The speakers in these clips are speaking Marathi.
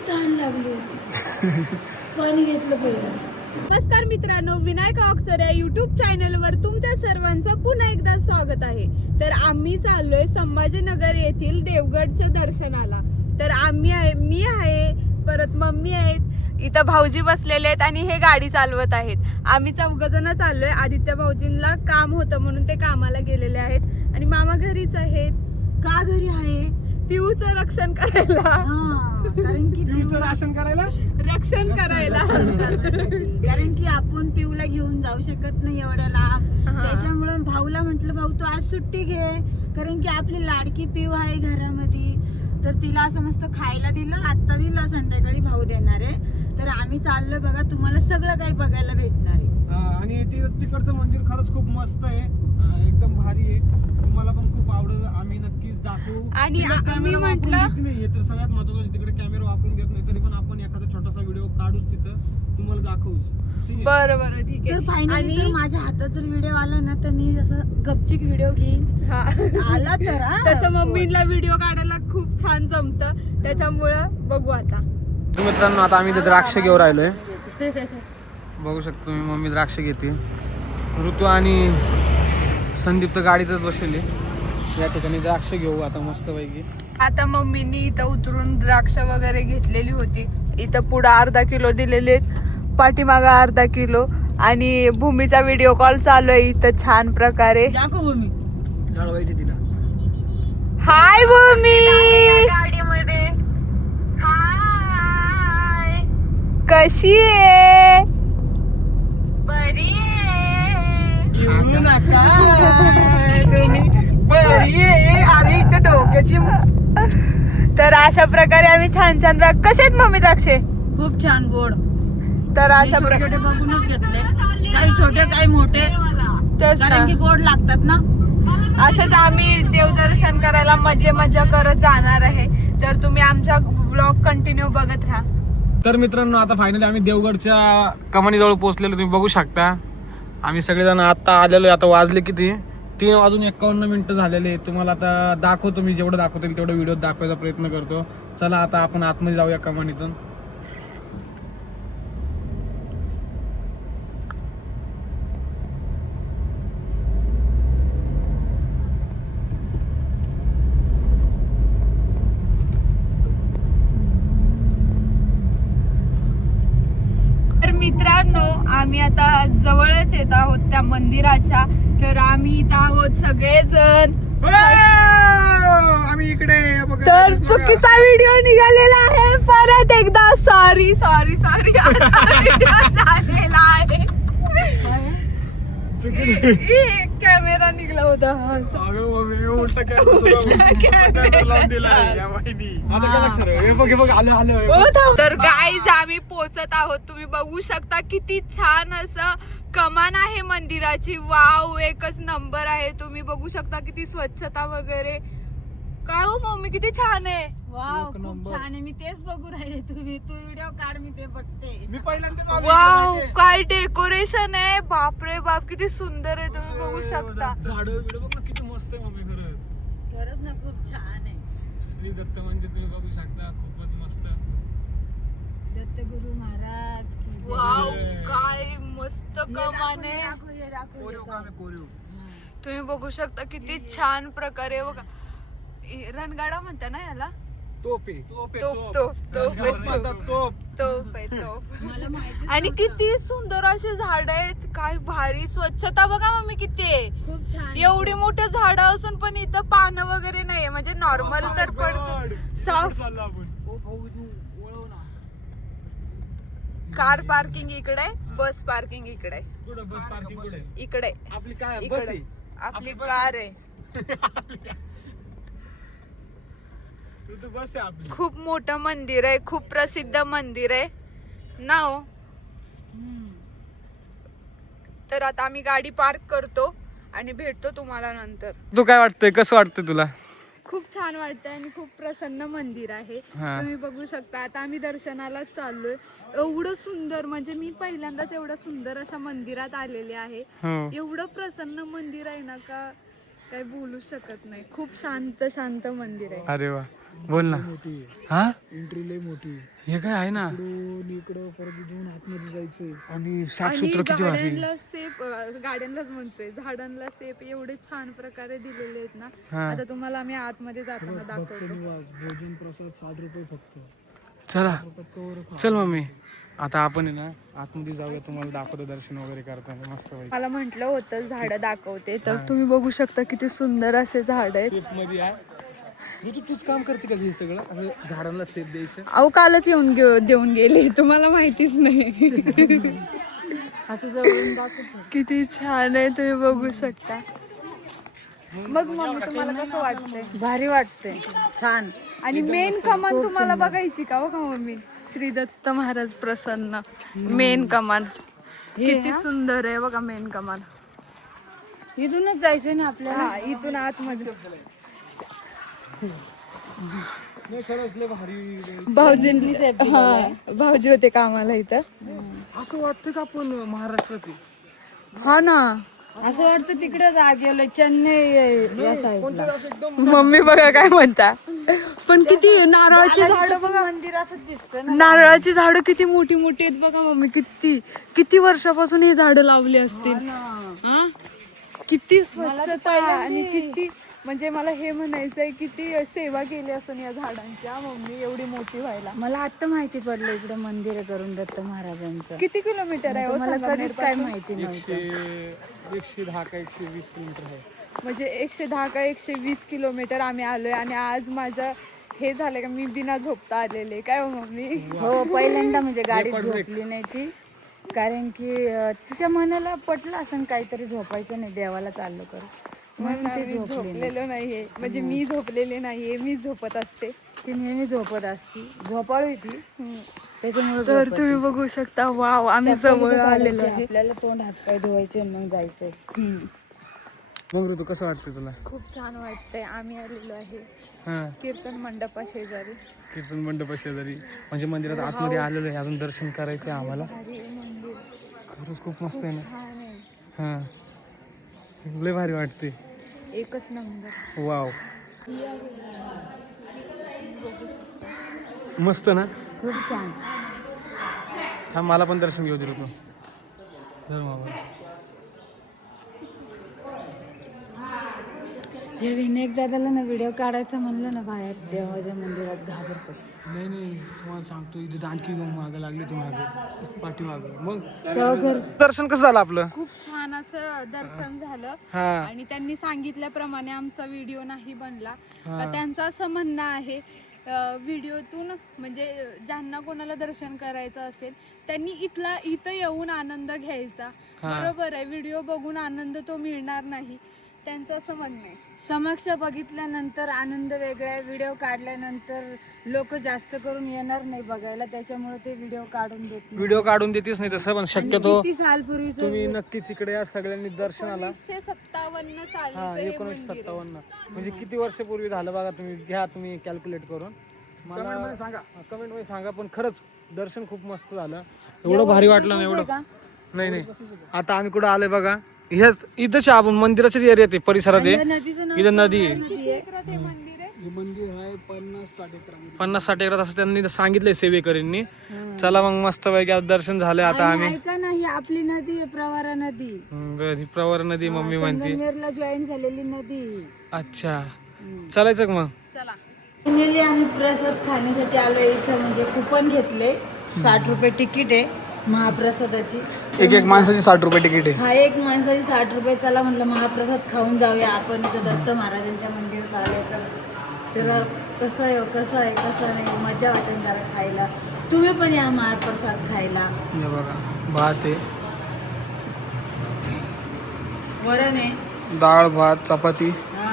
खूपच तहान लागली होती. पाणी घेतलं पहिलं. नमस्कार मित्रांनो, विनायक अक्षर या युट्यूब चॅनलवर तुमच्या सर्वांचं पुन्हा एकदा स्वागत आहे. तर आम्ही चाललोय संभाजीनगर येथील देवगडच्या दर्शनाला. तर मी आहे, परत मम्मी आहेत, इथं भाऊजी बसलेले आहेत आणि हे गाडी चालवत आहेत. आम्ही चौघजण चाललोय. आदित्य भाऊजींना काम होतं म्हणून ते कामाला गेलेले आहेत आणि मामा घरीच आहेत. का घरी आहे? पिऊचं रक्षण करायला. कारण की रक्षण करायला कारण की आपण पिऊला घेऊन जाऊ शकत नाही एवढ्या लांब. त्याच्यामुळे भाऊला म्हटलं, भाऊ तू आज सुट्टी घे, कारण की आपली लाडकी पिऊ आहे घरामध्ये. तर तिला असं मस्त खायला दिलं, आत्ता दिलं, संध्याकाळी भाऊ देणार आहे. तर आम्ही चाललोय बघा, तुम्हाला सगळं काही बघायला भेटणार आहे. आणि तिकडचं मंदिर खरंच खूप मस्त आहे, एकदम भारी आहे. तुम्हाला पण खूप आवडेल. आम्ही नक्कीच दाखवू. आणि आम्ही म्हटलं नाही तर सगळ्यात महत्त्वाचं तिकडे कॅमेरा वापरून घेत नाही, तरी पण आपण एखादा छोटासा व्हिडिओ काढूच तिथं तुम्हाला दाखवूच. बरं ठीक तर आहे. फायनली तर माझ्या हातात जर व्हिडिओ आला ना तर मी असं गपचिक व्हिडिओ घेईन. आला तर तसं मम्मीला व्हिडिओ काढायला खूप छान जमतं, त्याच्यामुळं बघू आता. मित्रांनो, आता आम्ही द्राक्ष घेऊन राहिलोय. बघू शकतो तुम्ही, मम्मी द्राक्ष घेते. ऋतू आणि संदीप तर गाडीतच बसले. या ठिकाणी द्राक्ष घेऊ आता मस्तपैकी. आता मम्मीनी इथं उतरून द्राक्ष वगैरे घेतलेली होती. इथं पुढं अर्धा किलो दिलेले आहेत, पाठीमागा अर्धा किलो. आणि भूमीचा व्हिडिओ कॉल चालू आहे इथं छान प्रकारे. जाळवायची तिला. हाय भूमी, कशी आहे? तर अशा प्रकारे आम्ही छान छान कसे आहेत मम्मी द्राक्षे? खूप छान गोड. तर अशा प्रकारे बघूनच घेतले, काही छोटे काही मोठे, कारण की गोड लागतात ना. असंच आम्ही देवदर्शन करायला मजा करत जाणार आहे. तर तुम्ही आमचा ब्लॉग कंटिन्यू बघत राहा. तर मित्रांनो, आता फायनली आम्ही देवगडच्या कमानीजवळ पोहोचलेलो. तुम्ही बघू शकता, आम्ही सगळेजण आता आलेलो. आता वाजले किती? 3:51 झालेले. तुम्हाला आता दाखवतो, मी जेवढं दाखवतो तेवढं व्हिडिओ दाखवायचा प्रयत्न करतो. चला आता आपण आतमध्ये जाऊया कमानीतून. तर मित्रांनो, आम्ही आता जवळच येत आहोत त्या मंदिराच्या. तर आम्ही इथं आहोत सगळेजण. आम्ही इकडे. तर चुकीचा व्हिडिओ निघालेला आहे. परत एकदा सॉरी झालेला आहे. कॅमेरा निघला होता. तर गाईज आम्ही पोहोचत आहोत. तुम्ही बघू शकता किती छान असं कमान आहे मंदिराची. वाव, एकच नंबर आहे. तुम्ही बघू शकता किती स्वच्छता वगैरे. काय हो मम्मी, किती छान आहे. वाव, खूप छान आहे. मी तेच बघू राहिले. तू व्हिडिओ काढ, मी ते बघते. मी पहिल्यांदा वाव, काय डेकोरेशन आहे. बापरे बाप, किती सुंदर आहे. तुम्ही बघू शकता. झाडं बिडं बघ ना, किती मस्त आहे मम्मी. खरंच ना, खूप छान आहे. श्री दत्त म्हणजे तुम्ही बघू शकता, खूपच मस्त. दत्तगुरु महाराज की जय. वाव, काय मस्त कमान आहे. कोरीव. तुम्ही बघू शकता किती छान प्रकारे. बघा, रणगाडा म्हणता ना याला. तोप आहे. मला माहिती. आणि किती सुंदर असे झाड आहेत. काय भारी स्वच्छता बघा मम्मी, किती आहे. खूप छान. एवढी मोठे झाड असून पण इथं पानं वगैरे नाहीये. म्हणजे नॉर्मल तर पण साफ. कार पार्किंग इकडे, बस पार्किंग इकडे. बस पार्किंग इकडे आपली काय बस आहे? आपली कार आहे. बस आहे आपली. खूप मोठं मंदिर आहे, खूप प्रसिद्ध मंदिर आहे ना हो. तर आता आम्ही गाडी पार्क करतो आणि भेटतो तुम्हाला नंतर. तू काय वाटतंय, कसं वाटतंय तुला? खूप छान वाटतंय आणि खूप प्रसन्न मंदिर आहे. तुम्ही बघू शकता. आता आम्ही दर्शनाला चाललोय. एवढं सुंदर, म्हणजे मी पहिल्यांदाच एवढं सुंदर अशा मंदिरात आलेले आहे. एवढं प्रसन्न मंदिर आहे ना, का काय बोलू शकत नाही. खूप शांत मंदिर आहे. अरे वा. बोल ना. मोठी हा एंट्री लय मोठी हे काय आहे ना. इकडं परत इथून आतमध्ये जायचंय. आणि आणि साफसूत्र किती भारी. गार्डनला सेप गार्डनलाच म्हणतोय झाडांना सेप एवढे छान प्रकारे दिलेले आहेत ना. हा. आता तुम्हाला आम्ही आतमध्ये जाताना दाखवतो. धन्यवाद. भोजन प्रसाद 60 रुपये फक्त. चला कवर खा. चल मम्मी आता आपण आहे ना आतमध्ये जाऊया. तुम्हाला दाखवतो दर्शन वगैरे करताना मस्त पैकी. मला म्हटलं होतं झाडं दाखवते तर तुम्ही बघू शकता किती सुंदर असे झाड आहेत. सेफ मध्ये आहे. ऋतू तूच काम करते का हे सगळं असं झाडांना सेफ द्यायचं. अहो कालच येऊन देऊन गेले तुम्हाला माहितीच नाही. असं जवळून दाखवतो. किती छान आहे तुम्ही बघू शकता. मग मम्मी तुम्हाला कसं वाटतंय? भारी वाटतंय छान. आणि मेन कमान तुम्हाला बघायची का बघा मम्मी. श्री दत्त महाराज प्रसन्न मेन कमान किती सुंदर आहे बघा. मेन कमान इथूनच जायचंय ना आपल्याला. हा इथून आतमध्ये. नाही खरंच लय भारी. भाऊजी होते कामाला इथं. असं वाटतं का आपण महाराष्ट्रात आहे? हा ना. असं वाटतं तिकडे गेलो चेन्नई या साईडला. मम्मी बघा काय म्हणता. पण किती नारळाची झाडं बघा. मंदिर असं दिसतं ना. नारळाची झाडं किती मोठी मोठी आहेत बघा मम्मी. किती वर्षापासून हे झाडं लावली असतील. हा? किती स्वच्छता आणि किती म्हणजे मला हे म्हणायचंय किती सेवा केली असून या झाडांच्या मम्मी एवढी मोठी व्हायला. मला आता माहिती पडलं इकडे मंदिर आहे करून दत्त महाराजांचं. किती किलोमीटर आहे हो मला कधीच काय संगमनेरपासून? माहिती नव्हतं. 110 का 120 किलोमीटर आहे. म्हणजे 110 का 120 किलोमीटर आम्ही आलोय. आणि आज माझं हे झालं का मी बिना झोपता आलेले काय हो मम्मी. हो पहिल्यांदा म्हणजे गाडीत झोपली नाही ती. कारण की तिच्या मनाला पटलं असं काहीतरी झोपायचं नाही देवाला चाललो कर म्हणून ती मी झोपली नाही. झोपलेलो नाहीये. म्हणजे मी झोपलेले नाहीये. मी झोपत असते. ती नेहमी झोपत असती. झोपाळू ती त्याच्यामुळे तर तुम्ही बघू शकता. वाव आम्ही जवळ आलेलो आहे. आपल्याला तोंड हात पाय धुवायचे मग जायचंय. मग ऋतू कसं वाटतं तुला? खूप छान वाटतंय. आम्ही आलेलो आहे हा कीर्तन मंडपा शेजारी. कीर्तन मंडप शेजारी म्हणजे मंदिरात आतमध्ये आलेलो आहे. अजून दर्शन करायचं आहे आम्हाला. मंदिर खरंच खूप मस्त आहे ना. छान आहे. हा लय भारी वाटते. एकच नंबर. वाव मस्त ना. खूप छान. हा मला पण दर्शन घेऊ दे ऋतू. धर बाबा. हे विनायक दादाला ना व्हिडिओ काढायचा म्हणलं ना बाहेर देवाच्या मंदिरात घाबरतो. नाही तुम्हाला सांगतो इथे आणखी घेऊन मागं लागली ती मागं पाठीमागं. मग तेव्हा घर दर्शन कसं झालं आपलं? खूप छान असं दर्शन झालं. हा आणि त्यांनी सांगितल्याप्रमाणे आमचा व्हिडिओ नाही बनला. का त्यांचं असं म्हणणं आहे व्हिडिओतून म्हणजे ज्यांना कोणाला दर्शन करायचं असेल त्यांनी इथं येऊन आनंद घ्यायचा. बरोबर आहे. व्हिडिओ बघून आनंद तो मिळणार नाही त्यांचं असं म्हणणं आहे. समक्ष बघितल्यानंतर आनंद वेगळा आहे. व्हिडिओ काढल्यानंतर लोक जास्त करून येणार नाही बघायला. त्याच्यामुळे ते व्हिडिओ काढून देत नाही. व्हिडिओ काढून देतीच नाही तसं पण शक्यतो किती सालपूर्वीचं तुम्ही नक्कीच इकडे या सगळ्यांनी दर्शनाला. 1957 हा साली 1957 म्हणजे किती वर्षापूर्वी झालं बघा. तुम्ही घ्या तुम्ही कॅल्क्युलेट करून मला सांगा. कमेंट मध्ये सांगा. पण खरंच दर्शन खूप मस्त झालं. एवढं भारी वाटलं ना एवढं. नाही आता आम्ही कुठं आलोय बघा. ह्याच इथंच आपण मंदिराच्याच एरियात आहे परिसरात आहे. इथं नदी आहे. हे मंदिर आहे 50-60 एकरामध्ये. 50-60 एकरात असं त्यांनी सांगितलंय सेवेकरींनी. चला मग मस्त पैकी आज दर्शन झालंय. आता आम्ही ऐका ना ही आपली नदी आहे प्रवारा नदी. घरी प्रवर नदी मम्मी म्हणते. संगमनेरला जॉईन झालेली नदी. अच्छा चालायचं का मग? चला. फायनली आम्ही प्रसाद खाण्यासाठी आलो इथं. म्हणजे कुपन घेतले. 60 रुपये तिकीट आहे महाप्रसादाची. एक माणसाची 60 रुपये तिकीट आहे. हा एक माणसाची 60 रुपये. चला म्हटलं महाप्रसाद खाऊन जाऊया आपण. इथं दत्त महाराजांच्या मंदिरात आले तर कसं नाही मजा वाटेल जरा खायला. तुम्ही पण या महाप्रसाद खायला. हे बघा भात आहे, वरण आहे, डाळ भात चपाती, हा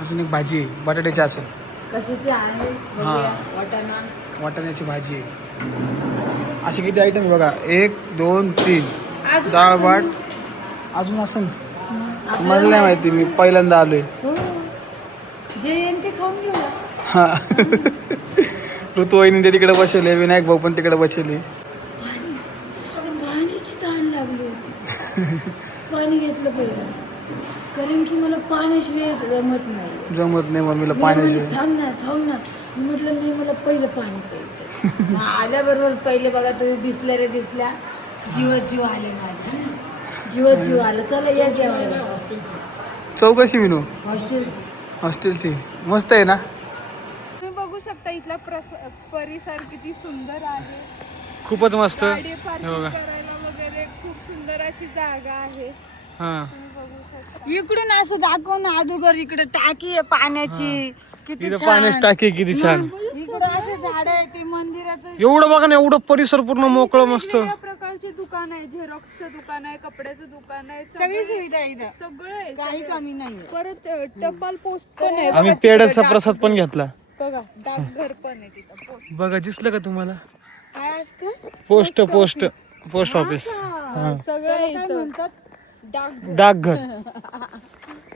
अजून एक भाजी आहे बटाट्याची असेल. कशाची आहे बघूया. वाटाणा, वाटाण्याची भाजी आहे. असे किती आयटम बघा 1 2 3 डाळ भात अजून असेल. मला नाही माहिती. मी पहिल्यांदा आलोय. हो जे येईन ते खाऊन घेऊया. हा ऋतुवाहिनी ते तिकडे बसवले. विनायक भाऊ पण तिकडे बसवले. पाण्याची तहान लागली होती. पाणी घेतलं पहिलं. कारण कारण की मला पाण्याशिवाय जमत नाही. जमत नाही मम्मीला मी पाण्याची म्हणली, थांब ना मी म्हटलं नाही मला पहिलं पाणी प्यायचं. आल्याबरोबर पहिले बघा तुम्ही दिसल्या जीव आले माझ्या, जीव आलं. चला या जेवायला. चौकशी विनू हॉस्टेलची हॉस्टेलची मस्त आहे ना. तुम्ही बघू शकता इथला परिसर किती सुंदर आहे. खूपच मस्त. गाडी हे पार्किंग बघा. करायला वगैरे खूप सुंदर अशी जागा आहे. हा तुम्ही बघू शकता. इकडून असं दाखव ना अगोदर इकडे टाकी आहे पाण्याची. किती इथं छान. पाण्याची टाकी किती छान. इकडे असे झाड आहे ते मंदिराचं. एवढं बघा ना, एवढं परिसर पूर्ण मोकळं मस्त. वेगवेगळ्या प्रकारचे दुकान आहे. झेरॉक्सचं दुकान आहे, कपड्याचं दुकान आहे, सगळी सुविधा आहे इथं. सगळं आहे. काही कमी नाही. परत टपाल पोस्ट पण आहे. आम्ही बघा पेड्याचा तिकडे प्रसाद पण घेतला. बघा डाकघर पण आहे तिथं. पोस्ट बघा दिसलं का तुम्हाला? काय असतं पोस्ट ऑफिस सगळं आहे इथं. डाकघर. डाकघर.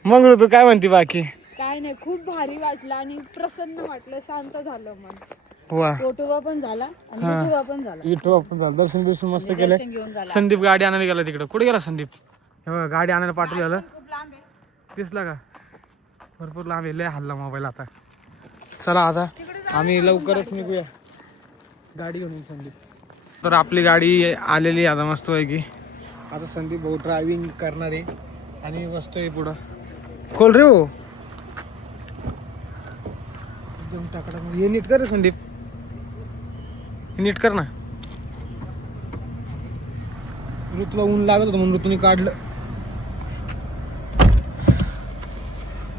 मग ऋतू काय म्हणते बाकी? काय नाही, खूप भारी वाटलं आणि प्रसन्न वाटलं, शांत झालं मन. वा, फोटोवा पण झाला आणि युट्यूबा पण झाला. इथं आपण झालं. दर्शन बिर्शन मस्त दर्शन केलं. घेऊन झाला. संदीप गाडी आणायला गेला तिकडे. कुठे गेला संदीप? हे बघा, गाडी आणायला पाठवलेलं. खूप लांब आहे. दिसला का? भरपूर लांब आहे. लय हल्ला मोबाईल आता. चला आता आम्ही लवकरच निघूया. गाडी घेऊन येऊ संदीप. तर आपली गाडी आलेली आहे आता मस्त पैकी. आता संदीप भाऊ ड्रायव्हिंग करणार आहे आणि मस्त आहे पुढं. खोल रे हो. एकदम टाकडा. हे नीट कर रे संदीप. हे नीट कर ना. ऋतूला ऊन लागत होतं म्हणून ऋतूने काढलं.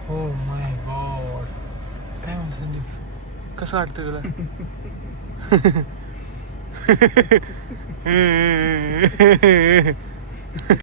हो माय गॉड. काय म्हणतो संदीप? कसं वाटतं तुला?